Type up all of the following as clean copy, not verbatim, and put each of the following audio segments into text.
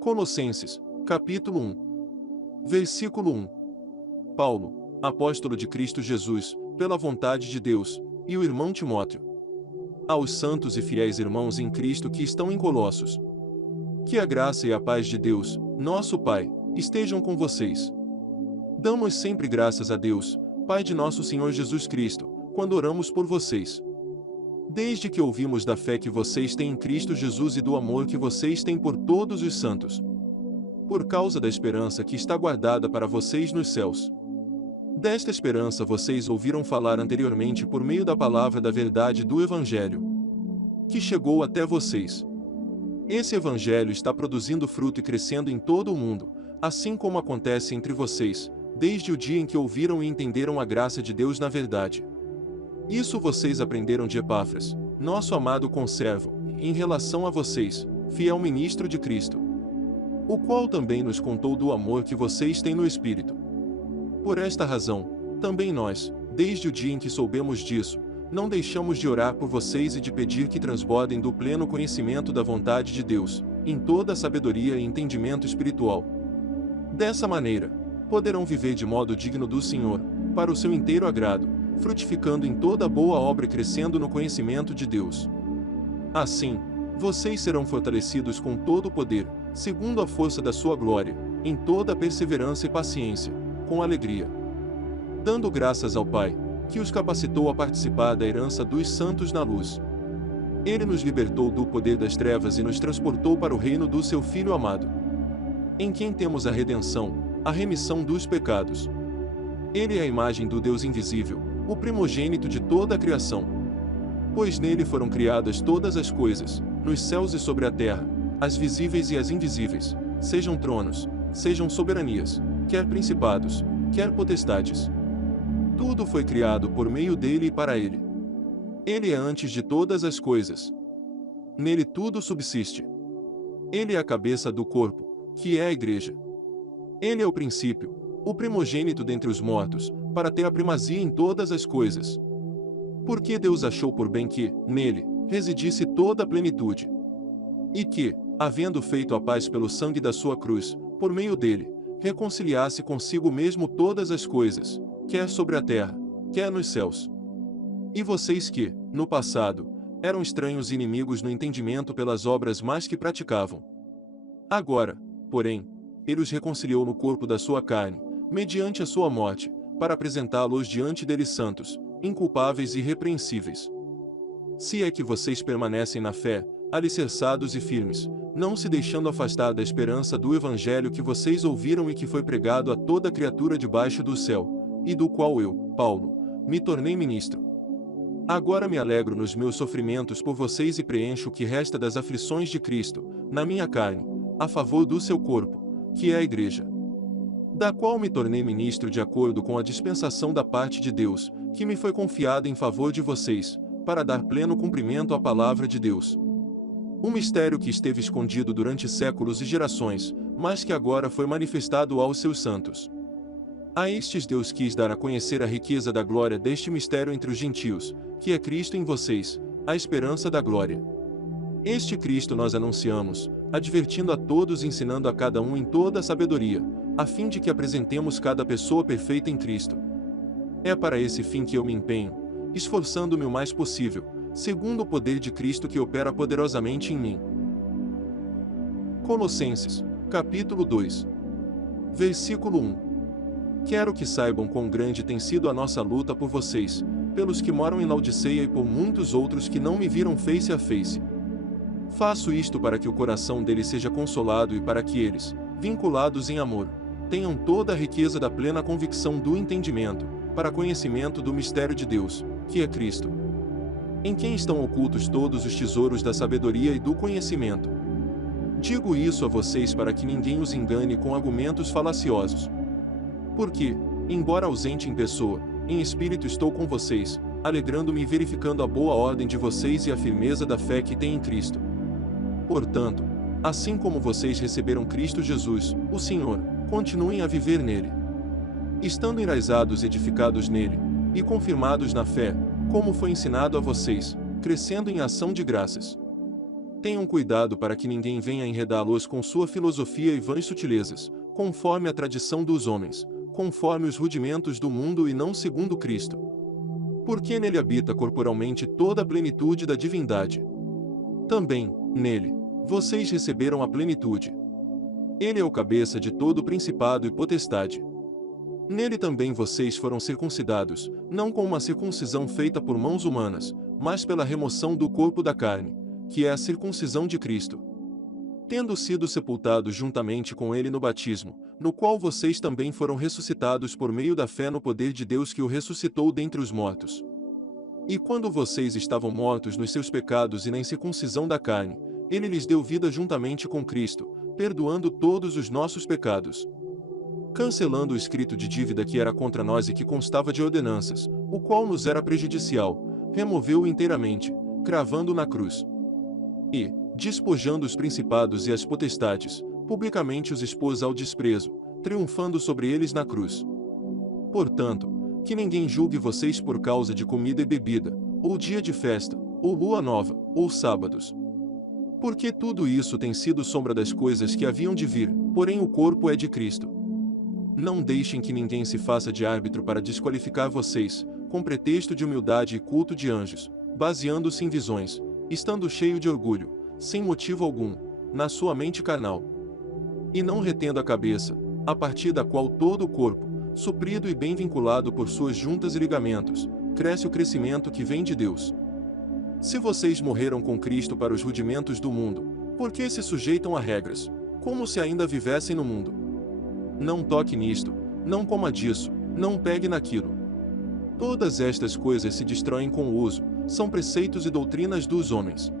Colossenses, capítulo 1, versículo 1. Paulo, apóstolo de Cristo Jesus, pela vontade de Deus, e o irmão Timóteo. Aos santos e fiéis irmãos em Cristo que estão em Colossos. Que a graça e a paz de Deus, nosso Pai, estejam com vocês. Damos sempre graças a Deus, Pai de nosso Senhor Jesus Cristo, quando oramos por vocês. Desde que ouvimos da fé que vocês têm em Cristo Jesus e do amor que vocês têm por todos os santos. Por causa da esperança que está guardada para vocês nos céus. Desta esperança vocês ouviram falar anteriormente por meio da palavra da verdade do Evangelho, que chegou até vocês. Esse Evangelho está produzindo fruto e crescendo em todo o mundo, assim como acontece entre vocês, desde o dia em que ouviram e entenderam a graça de Deus na verdade. Isso vocês aprenderam de Epáfras, nosso amado conservo, em relação a vocês, fiel ministro de Cristo, o qual também nos contou do amor que vocês têm no Espírito. Por esta razão, também nós, desde o dia em que soubemos disso, não deixamos de orar por vocês e de pedir que transbordem do pleno conhecimento da vontade de Deus, em toda a sabedoria e entendimento espiritual. Dessa maneira, poderão viver de modo digno do Senhor, para o seu inteiro agrado, frutificando em toda boa obra e crescendo no conhecimento de Deus. Assim, vocês serão fortalecidos com todo o poder, segundo a força da sua glória, em toda a perseverança e paciência, com alegria. Dando graças ao Pai, que os capacitou a participar da herança dos santos na luz. Ele nos libertou do poder das trevas e nos transportou para o reino do seu Filho amado, em quem temos a redenção, a remissão dos pecados. Ele é a imagem do Deus invisível, o primogênito de toda a criação. Pois nele foram criadas todas as coisas, nos céus e sobre a terra, as visíveis e as invisíveis, sejam tronos, sejam soberanias, quer principados, quer potestades. Tudo foi criado por meio dele e para ele. Ele é antes de todas as coisas. Nele tudo subsiste. Ele é a cabeça do corpo, que é a igreja. Ele é o princípio, o primogênito dentre os mortos, para ter a primazia em todas as coisas. Porque Deus achou por bem que, nele, residisse toda a plenitude. E que, havendo feito a paz pelo sangue da sua cruz, por meio dele, reconciliasse consigo mesmo todas as coisas, quer sobre a terra, quer nos céus. E vocês que, no passado, eram estranhos e inimigos no entendimento pelas obras más que praticavam. Agora, porém, ele os reconciliou no corpo da sua carne, mediante a sua morte, para apresentá-los diante dele santos, inculpáveis e irrepreensíveis. Se é que vocês permanecem na fé, alicerçados e firmes, não se deixando afastar da esperança do Evangelho que vocês ouviram e que foi pregado a toda criatura debaixo do céu, e do qual eu, Paulo, me tornei ministro. Agora me alegro nos meus sofrimentos por vocês e preencho o que resta das aflições de Cristo, na minha carne, a favor do seu corpo, que é a Igreja, da qual me tornei ministro de acordo com a dispensação da parte de Deus, que me foi confiada em favor de vocês, para dar pleno cumprimento à palavra de Deus. Um mistério que esteve escondido durante séculos e gerações, mas que agora foi manifestado aos seus santos. A estes Deus quis dar a conhecer a riqueza da glória deste mistério entre os gentios, que é Cristo em vocês, a esperança da glória. Este Cristo nós anunciamos, advertindo a todos e ensinando a cada um em toda a sabedoria, a fim de que apresentemos cada pessoa perfeita em Cristo. É para esse fim que eu me empenho, esforçando-me o mais possível, segundo o poder de Cristo que opera poderosamente em mim. Colossenses, capítulo 2, versículo 1. Quero que saibam quão grande tem sido a nossa luta por vocês, pelos que moram em Laodiceia e por muitos outros que não me viram face a face. Faço isto para que o coração deles seja consolado e para que eles, vinculados em amor, tenham toda a riqueza da plena convicção do entendimento, para conhecimento do mistério de Deus, que é Cristo, em quem estão ocultos todos os tesouros da sabedoria e do conhecimento. Digo isso a vocês para que ninguém os engane com argumentos falaciosos. Porque, embora ausente em pessoa, em espírito estou com vocês, alegrando-me e verificando a boa ordem de vocês e a firmeza da fé que têm em Cristo. Portanto, assim como vocês receberam Cristo Jesus, o Senhor, continuem a viver nele. Estando enraizados e edificados nele, e confirmados na fé, como foi ensinado a vocês, crescendo em ação de graças. Tenham cuidado para que ninguém venha enredá-los com sua filosofia e vãs sutilezas, conforme a tradição dos homens, conforme os rudimentos do mundo e não segundo Cristo. Porque nele habita corporalmente toda a plenitude da divindade. Também, nele, vocês receberam a plenitude. Ele é o cabeça de todo principado e potestade. Nele também vocês foram circuncidados, não com uma circuncisão feita por mãos humanas, mas pela remoção do corpo da carne, que é a circuncisão de Cristo. Tendo sido sepultados juntamente com ele no batismo, no qual vocês também foram ressuscitados por meio da fé no poder de Deus que o ressuscitou dentre os mortos. E quando vocês estavam mortos nos seus pecados e na incircuncisão da carne, ele lhes deu vida juntamente com Cristo, perdoando todos os nossos pecados, cancelando o escrito de dívida que era contra nós e que constava de ordenanças, o qual nos era prejudicial, removeu-o inteiramente, cravando-o na cruz. E, despojando os principados e as potestades, publicamente os expôs ao desprezo, triunfando sobre eles na cruz. Portanto, que ninguém julgue vocês por causa de comida e bebida, ou dia de festa, ou lua nova, ou sábados. Porque tudo isso tem sido sombra das coisas que haviam de vir, porém o corpo é de Cristo. Não deixem que ninguém se faça de árbitro para desqualificar vocês, com pretexto de humildade e culto de anjos, baseando-se em visões, estando cheio de orgulho, sem motivo algum, na sua mente carnal. E não retendo a cabeça, a partir da qual todo o corpo, suprido e bem vinculado por suas juntas e ligamentos, cresce o crescimento que vem de Deus. Se vocês morreram com Cristo para os rudimentos do mundo, por que se sujeitam a regras, como se ainda vivessem no mundo? Não toque nisto, não coma disso, não pegue naquilo. Todas estas coisas se destroem com o uso, são preceitos e doutrinas dos homens.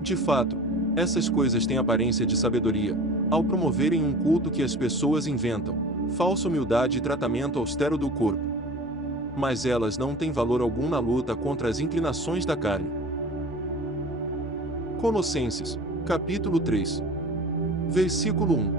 De fato, essas coisas têm aparência de sabedoria, ao promoverem um culto que as pessoas inventam, falsa humildade e tratamento austero do corpo. Mas elas não têm valor algum na luta contra as inclinações da carne. Colossenses, capítulo 3. Versículo 1.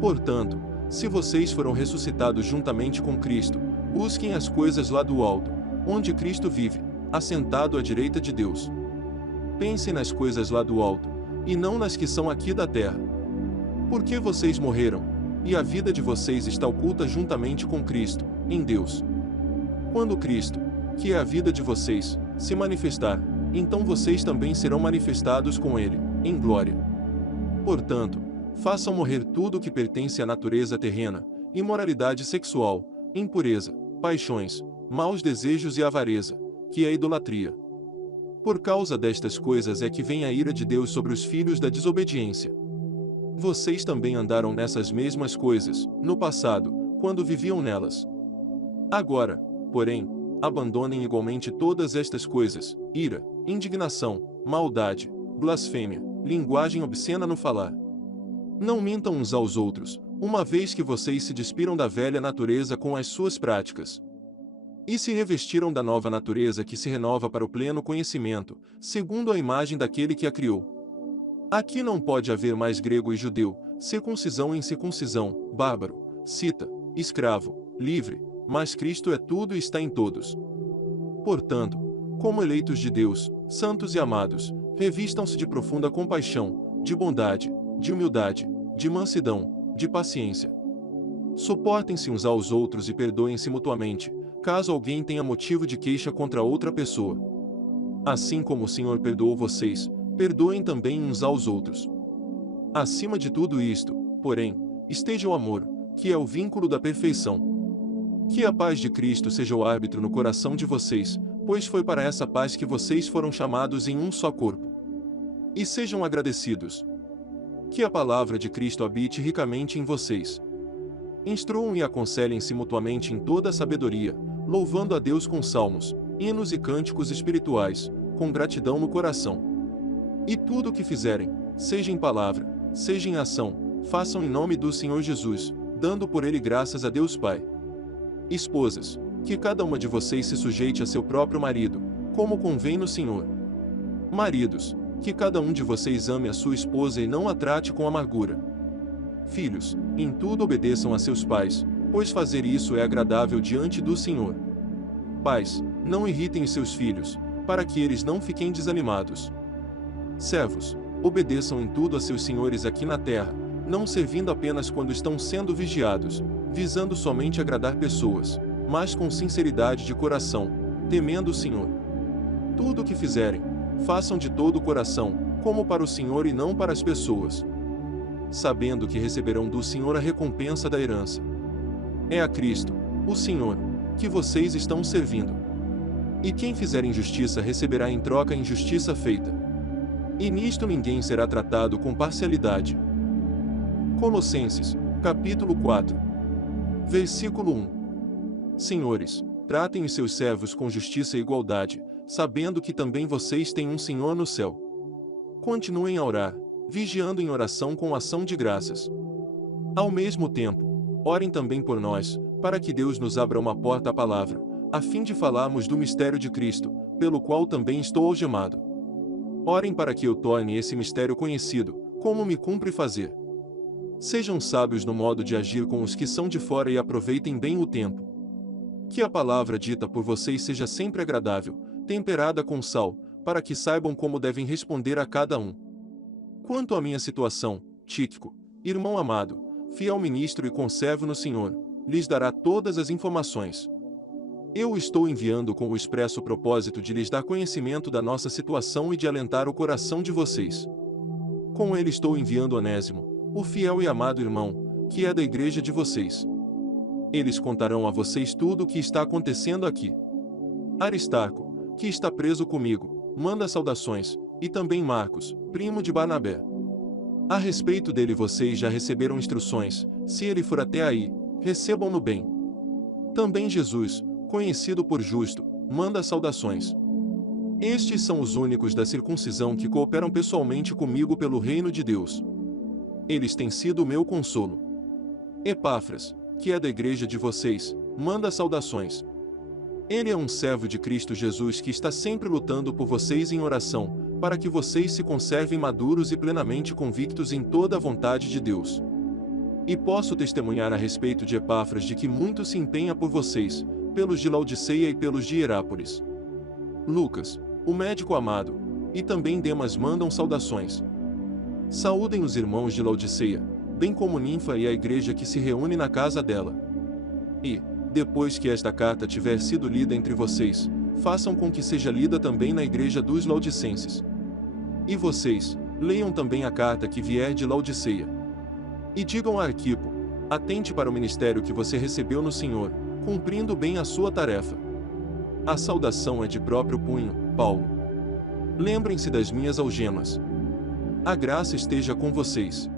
Portanto, se vocês foram ressuscitados juntamente com Cristo, busquem as coisas lá do alto, onde Cristo vive, assentado à direita de Deus. Pensem nas coisas lá do alto, e não nas que são aqui da terra. Porque vocês morreram, e a vida de vocês está oculta juntamente com Cristo, em Deus. Quando Cristo, que é a vida de vocês, se manifestar, então vocês também serão manifestados com Ele, em glória. Portanto, façam morrer tudo o que pertence à natureza terrena, imoralidade sexual, impureza, paixões, maus desejos e avareza, que é a idolatria. Por causa destas coisas é que vem a ira de Deus sobre os filhos da desobediência. Vocês também andaram nessas mesmas coisas, no passado, quando viviam nelas. Agora, porém, abandonem igualmente todas estas coisas: ira, indignação, maldade, blasfêmia, linguagem obscena no falar. Não mintam uns aos outros, uma vez que vocês se despiram da velha natureza com as suas práticas, e se revestiram da nova natureza que se renova para o pleno conhecimento, segundo a imagem daquele que a criou. Aqui não pode haver mais grego e judeu, circuncisão e incircuncisão, bárbaro, cita, escravo, livre, mas Cristo é tudo e está em todos. Portanto, como eleitos de Deus, santos e amados, revistam-se de profunda compaixão, de bondade, de humildade, de mansidão, de paciência. Suportem-se uns aos outros e perdoem-se mutuamente, caso alguém tenha motivo de queixa contra outra pessoa. Assim como o Senhor perdoou vocês, perdoem também uns aos outros. Acima de tudo isto, porém, esteja o amor, que é o vínculo da perfeição. Que a paz de Cristo seja o árbitro no coração de vocês, pois foi para essa paz que vocês foram chamados em um só corpo. E sejam agradecidos. Que a palavra de Cristo habite ricamente em vocês. Instruam e aconselhem-se mutuamente em toda a sabedoria, louvando a Deus com salmos, hinos e cânticos espirituais, com gratidão no coração. E tudo o que fizerem, seja em palavra, seja em ação, façam em nome do Senhor Jesus, dando por ele graças a Deus Pai. Esposas, que cada uma de vocês se sujeite a seu próprio marido, como convém no Senhor. Maridos, que cada um de vocês ame a sua esposa e não a trate com amargura. Filhos, em tudo obedeçam a seus pais, pois fazer isso é agradável diante do Senhor. Pais, não irritem seus filhos, para que eles não fiquem desanimados. Servos, obedeçam em tudo a seus senhores aqui na terra, não servindo apenas quando estão sendo vigiados, visando somente agradar pessoas, mas com sinceridade de coração, temendo o Senhor. Tudo o que fizerem, façam de todo o coração, como para o Senhor e não para as pessoas, sabendo que receberão do Senhor a recompensa da herança. É a Cristo, o Senhor, que vocês estão servindo. E quem fizer injustiça receberá em troca a injustiça feita. E nisto ninguém será tratado com parcialidade. Colossenses, capítulo 4. Versículo 1. Senhores, tratem os seus servos com justiça e igualdade, sabendo que também vocês têm um Senhor no céu. Continuem a orar, vigiando em oração com ação de graças. Ao mesmo tempo, orem também por nós, para que Deus nos abra uma porta à palavra, a fim de falarmos do mistério de Cristo, pelo qual também estou algemado. Orem para que eu torne esse mistério conhecido, como me cumpre fazer. Sejam sábios no modo de agir com os que são de fora e aproveitem bem o tempo. Que a palavra dita por vocês seja sempre agradável, temperada com sal, para que saibam como devem responder a cada um. Quanto à minha situação, Tíquico, irmão amado, fiel ministro e conservo no Senhor, lhes dará todas as informações. Eu o estou enviando com o expresso propósito de lhes dar conhecimento da nossa situação e de alentar o coração de vocês. Com ele estou enviando Onésimo, o fiel e amado irmão, que é da igreja de vocês. Eles contarão a vocês tudo o que está acontecendo aqui. Aristarco, que está preso comigo, manda saudações, e também Marcos, primo de Barnabé. A respeito dele vocês já receberam instruções, se ele for até aí, recebam-no bem. Também Jesus, conhecido por justo, manda saudações. Estes são os únicos da circuncisão que cooperam pessoalmente comigo pelo reino de Deus. Eles têm sido o meu consolo. Epáfras, que é da igreja de vocês, manda saudações. Ele é um servo de Cristo Jesus que está sempre lutando por vocês em oração, para que vocês se conservem maduros e plenamente convictos em toda a vontade de Deus. E posso testemunhar a respeito de Epáfras de que muito se empenha por vocês, pelos de Laodiceia e pelos de Hierápolis. Lucas, o médico amado, e também Demas mandam saudações. Saúdem os irmãos de Laodiceia, bem como Ninfa e a igreja que se reúne na casa dela. E, depois que esta carta tiver sido lida entre vocês, façam com que seja lida também na igreja dos Laodicenses. E vocês, leiam também a carta que vier de Laodiceia. E digam a Arquipo, atente para o ministério que você recebeu no Senhor, cumprindo bem a sua tarefa. A saudação é de próprio punho, Paulo. Lembrem-se das minhas algemas. A graça esteja com vocês.